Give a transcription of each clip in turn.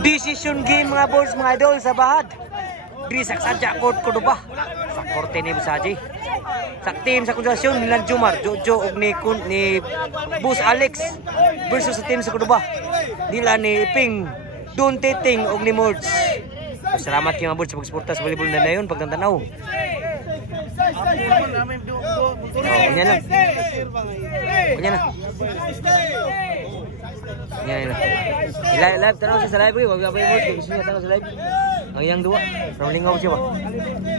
Decision game mga boys, mga idol sa bahad. Grisak sa Jakot Cordoba. Sa korte ni Busaji. Sa team sa konsentrasyon Milan Jumar, Jojo ug ni Bus Alex versus sa team sa Cordoba. Nila ni Iping, Don Titing ug ni Mords. Salamat kay mga boys sa pagsuporta sa volleyball na dayon pagtantanaw. Kunya lang. Kunya na. Live tanaw sa live ko, wag abay mo gusto niya tanaw sa live. Ang iyang duwa, from lingaw siya ba?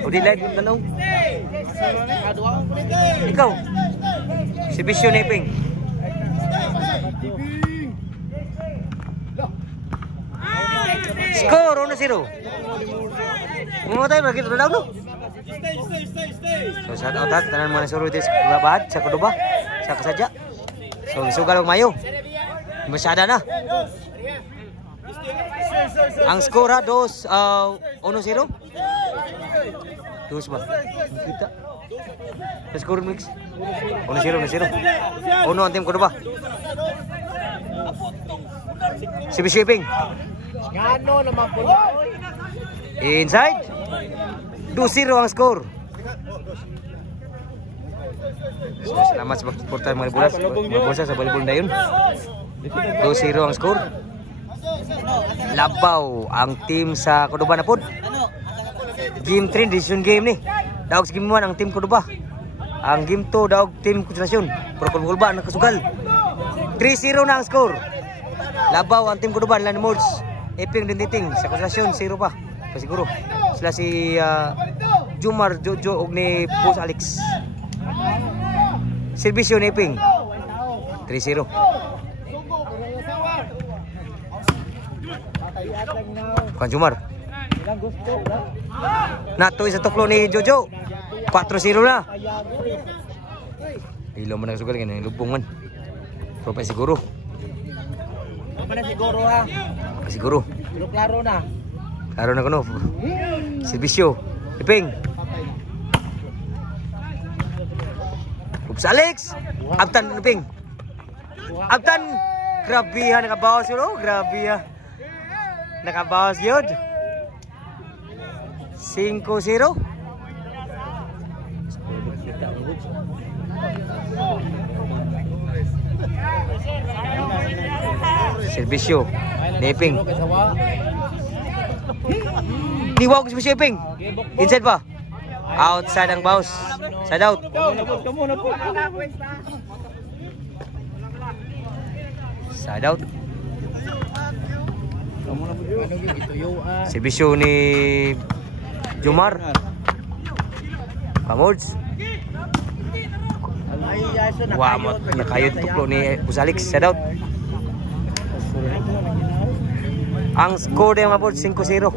O di live yung tanaw. Ikaw. Si Bisyo Neping. Score 1-0. Mo tayo bakit daw no? So shout out tanan mga surutis babad sa Cordoba sa kasadya. So isugal og mayo. Masyada na. Ang skor 1-0. 2 ba? Kita. Skor mix. 1-0. Uno ang team Cordoba. Si Bishoping. Ngano naman po. Inside. 2-0 ang skor. So, salamat sa pagsuporta mga bulas. Mga bulsa sa volleyball na yun. 2-0 ang skor. Labaw ang team sa Cordoba na pod. Game 3, decision game ni. Daog sa game 1 ang team Cordoba. Ang game 2 daog team konsentrasyon. Purple ba nakasugal. 3-0 na ang skor. Labaw ang team Cordoba nila ni Mords. Iping din titing sa konsentrasyon 0 pa. Pasiguro. Sila si Jumar, Jojo ug ni Bus Alex. Servisyo ni Iping. 3-0. Kuan Jumar. Nato isa tuklo ni Jojo. 4-0 na. Ilo man nagsugal ganyan lubong man. Pero pa siguro. Apa na siguro ha? Siguro. Klaro na. Klaro na kuno. Servisyo. Iping. Ups Alex. Abtan Iping. Abtan. Grabe ha nakabawas yun oh. Grabe ha. Nakabawas yun. 5-0. Servisyo. Neping. Niwag si Iping. Inside ba? Outside ang bounce. Side out. Side out. Servisyo ni Jumar. Pamords. Wah, nakayot tuklo ni Busalix. Side out. Ang score ng mga board 5-0.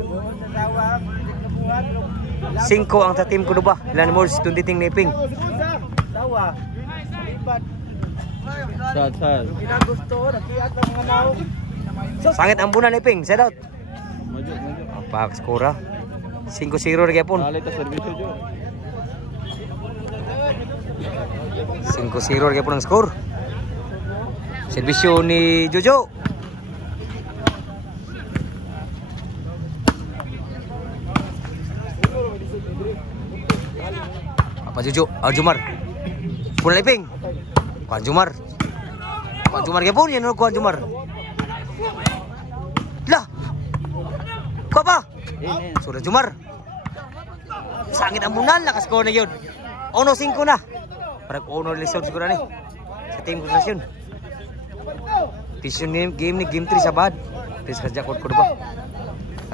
5 ang sa team Cordoba. Ilan Mords, tunditing ni Iping. Sangit ang bunan ni Iping. Side out. Apa skora? 5-0 lagi pun. 5-0 lagi pun ang skor. Servisyo ni Jojo. Apa Jojo? Jumar. Pun Iping. Kuan Jumar. Kuan Jumar lagi pun yan Kuan Jumar. Lah. Ko apa? Sudah Jumar. Sangit ang bunan lakas ko na yun. 1-5 na. Parang 1 lesson siguro ni. Sa team konsentrasyon. Decision game ni game 3 sa bahad. Please sa Jakot Cordoba.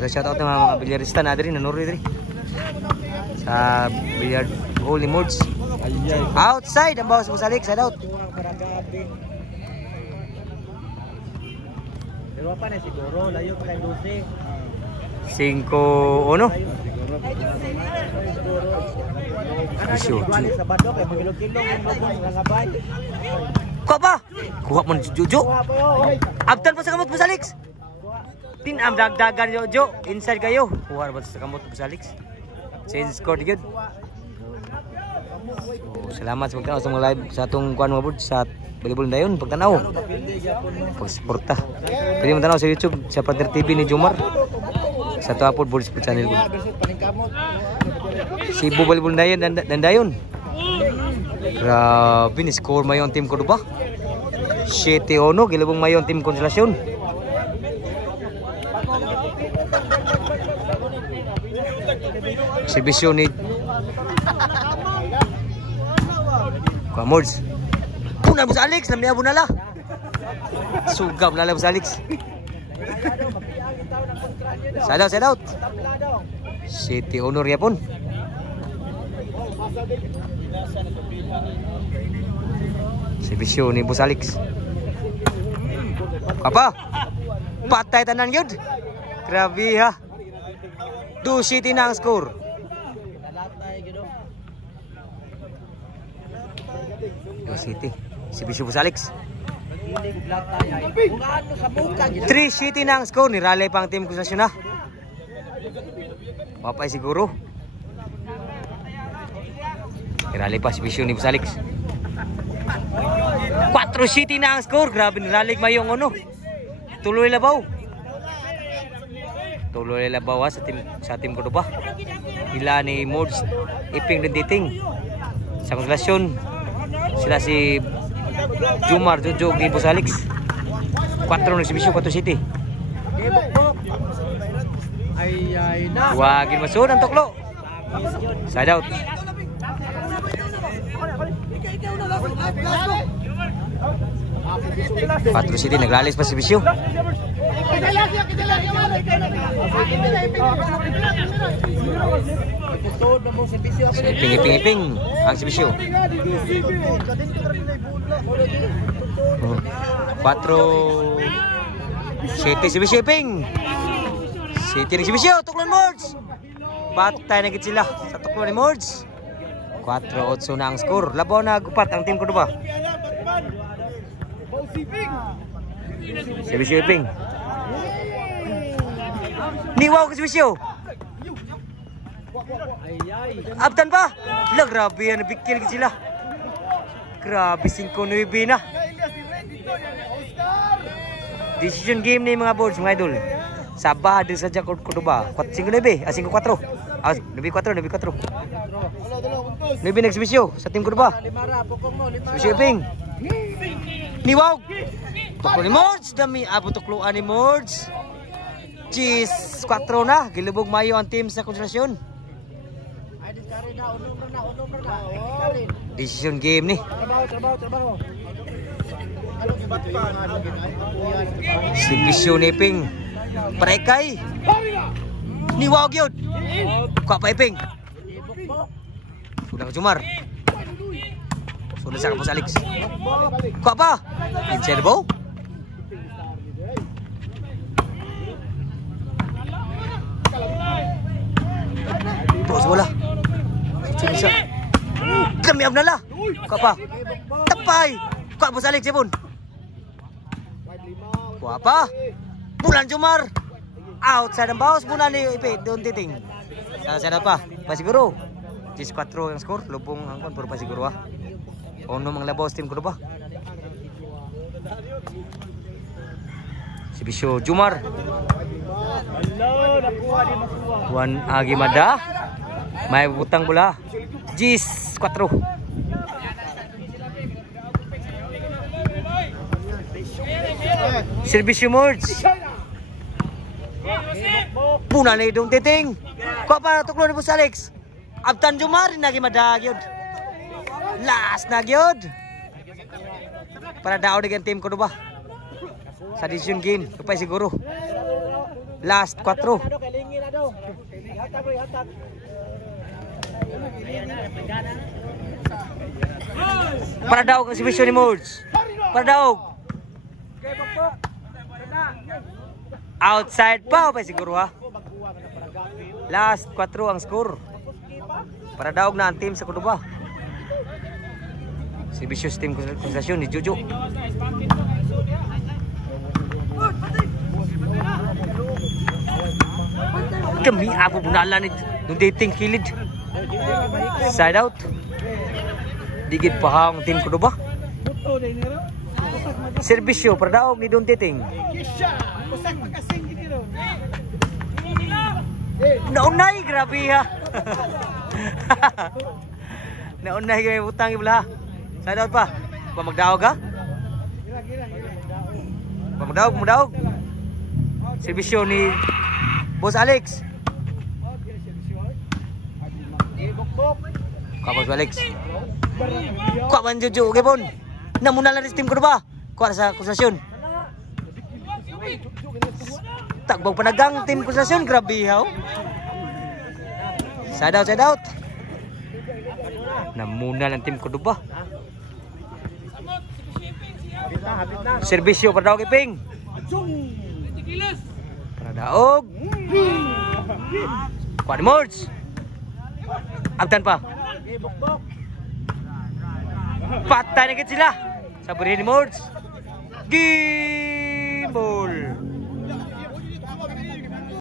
Ada shout out ng mga bilyarista na diri nanuro diri. Sa billiard Holy Mords. Outside ang bawas Busalix. Side out. Pero apa na siguro layo pa kay 12. 5-1. Kuha pa? Kuha mo Jojo. Abtan pa sa kamot Busalix. Tinam dagdagan Jojo. Inside kayo. Kuha ba sa kamot Busalix? Change score digid. So, salamat sa pagtanaw sa mga live sa atong kuan mga board sa Volleyball na yun, pagtanaw. Pagsuporta. Pwede mo tanaw sa YouTube, sa Partner TV ni Jomar. Sa Tuapod Ball Sport Channel ko. Cebu Volleyball na yun, nandayon. Grabe, ni-score mayo ang team Cordoba. 7-1, gilabong mayo ang team Konsolasyon. Exhibition ni Kamords. Punan mo sa Alex, lamia mo nala. Sugab nala mo sa Alex. Side out. City honor ya pun. Exhibition ni Bos Alex. Apa? Patay tanan yun. Grabe ha. 2-City na ang score. City. Exhibition Bos Alex. 3-City na ang score. Niralay pa ang team Konsolasyon na. Papay siguro. Niralay pa exhibition ni Bos Alex. 4-City na ang score. Grabe, niralig mayong ano. Tuloy labaw sa team Cordoba. Ila ni Mods Iping dan Titing. Sa Konsolasyon sila si Jomar Jujog ni Bos Alex. 4 ng exhibition, 4-City. Wagin masud ang tuklo. Side out. 4-City naglalis pa si Bisyo. Iping ang si Bisyo. 4-City si Bisyo Iping. City ng si Bisyo, tuklon Mords. Patay na gid sila sa tuklo ni Mords. 4-8 na ang score. Labaw na gupat ang team Cordoba. Si Bisyo Iping. Niwaw ka si Bisyo. Abtan pa. Wala, grabe yan. Nabikil sila. Grabe, 5-9 na. Decision game ni mga boards, mga idol. Sabah din sa Cordoba. 5-9, 5-4. 9-4. 9 next Bisyo sa team Cordoba. Si Bisyo Iping. Niwaw. Tuklo ni Mords. Dami abot tukloan ni Mords. Cheese 4 na. Gilubog mayo ang team sa Konsolasyon. Decision game ni. Si Bisyo Iping. Parekay. Niwaw gyud. Kuha pa Iping. Sudah ke Jomar. Sudah sa Bos Alex. Kuha pa. Inside the ball. Terus bola. Bisa. Kami abnala. Kuha pa. Tepay. Kuha Bos Alex pun. Kuha pa. Bulan Jomar. Outside ang bounce muna ni Ipe. Doon titing. Sana pa. Pasiguro. 4 ang score. Lubong hangpan. Puro pasiguro ha. Ono mang labaw sa team Cordoba. Si Bisyo Jomar. Juan Agimada. May butang bola. Jis 4. Servisyo Mords. Puna na idong titing. Kuha pa na tuklo ni Bos Alex. Abtan Jomar Agimada gyud. Last na gyud. Para daw dengan team Cordoba. Sa decision game, kapay siguro. Last 4. Para daw ang exhibition ni Mords. Para daw. Outside pa pa siguro ha. Last 4 ang score. Para daw na ang team sa Cordoba. Si Bisyo team Konsolasyon ni Jojo. Kami apa bunalan ni dating kilid. Side out. Digit pahang team Cordoba. Oh, dahil nero. Serbisyo para daog ni Don Titing. Kisha. Usak makasing gini ro. Naunay, grabe ha. Naunay kay utang ibla. Sa daot pa. Pa magdaog ha? Pa magdaog. Serbisyo ni Boss Alex. Kapag Alex. Kuha man juju okay pon. Namuna lang team ko ba? Kuha sa konsentrasyon. Tagbang panagang team konsentrasyon, grabe ha. Side out. Namuna lang team ko ba? Serbisyo para daog iping. Para daog. Kuha ni Mords. Agtan pa. Patay na sila. Sabihin ni Mords. Game ball.